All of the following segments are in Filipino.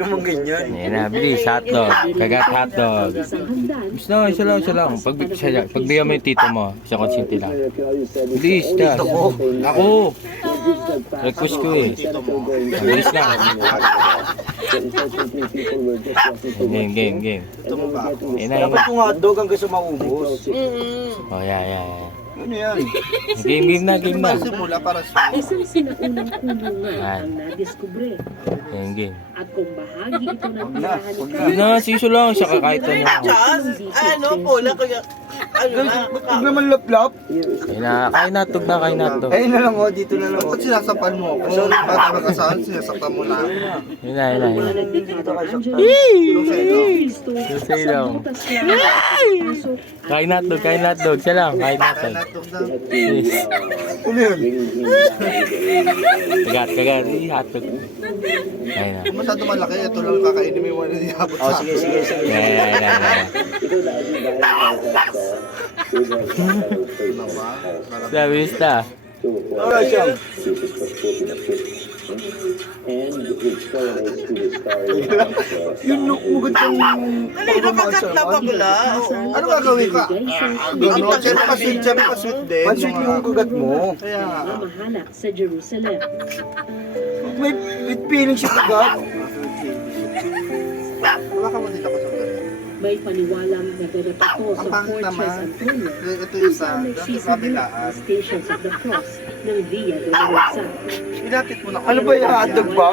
naman ganyan. Yan na, bilis, hotdog. Kagat hotdog. Gusto na, isa lang. Pagbigyan mo yung tito mo, siya konsinti lang. Bilis, ta. Ako. Request ko eh. Bilis lang. Game. Dapat yung hotdog hanggang sa maubos. Oh, yeah. Ano yan? Game na. Simula para sa... Isang sinaunang kulungan ang nadiskubre. Game. At kung bahagi ito ng tirahan ni Hindi na, siso lang. Siya kahit ano. Huwag naman lap-lap. Kain na, tug na, kain na to. Ayun na lang o, dito na lang o. Ba't sinasapan mo ako? So, bata ka kasaan, sinasaktan mo na. Yun na. Sa ilaw. Kain na, tug. Siya lang, kain na, tug. Yes. Ano yun? Kagat. Hotdog. Kain na. Kung masyado malaki, ito lang kakainin mo yung wala niyabot Oh, sa sige. Yan. Labis na. Alright, siyang. Yung nukugod kang Ano gagawin ka? Gano'n, siyempre pa-sweet din. Pansweet yung kugat mo. Kaya nga. mamahalak sa Jerusalem. May feeling siya kugat. Wala ka mo dito ko sa ganun. May paniwalang naganap ito sa Ang pangit naman. Fortress Antonio, Ito kung yung saan sa nagsisimula ang Stations of the Cross ng Via Dolorosa. Pinapit mo na ko. Ano ba yung hotdog ba?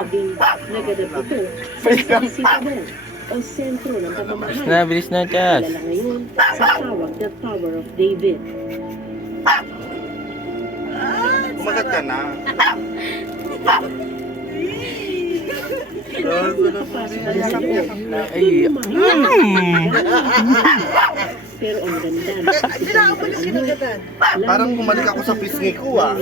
Naganap ito sa Citadel o sentro ng pamamahala. Bilis na, Chas. Kilala ngayon sa tawag na Tower of David. Kumagat ka na. Papasok ka sa loob. Ay. Pero ang ganda ng pagkakataon. Parang bumalik ako sa pisngi ko ah.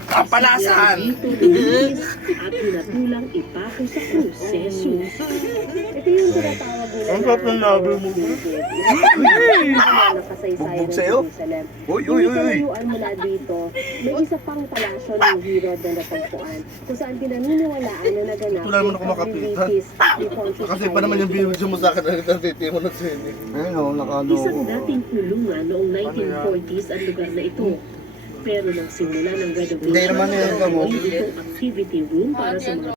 Kapalasan! At pinatulang ipako sa krus si Jesus. Ito yung tinatawag nila Ang sarap ng labi mo. Bugbog sa'yo? Uy. Kalayuan mula dito, may isa pang palasyo ng Herod na natagpuan kung saan pinaniniwalaan na naganap Wala naman ako makapitan. Kasi pa naman yung video mo sa akin na nagtatiti mo ng sini. Ayun o, nakano. Isang dating kulungan noong 1940s ang lugar na ito. Pero nang simula ng renovation, Hindi naman yun, itong activity room para sa mga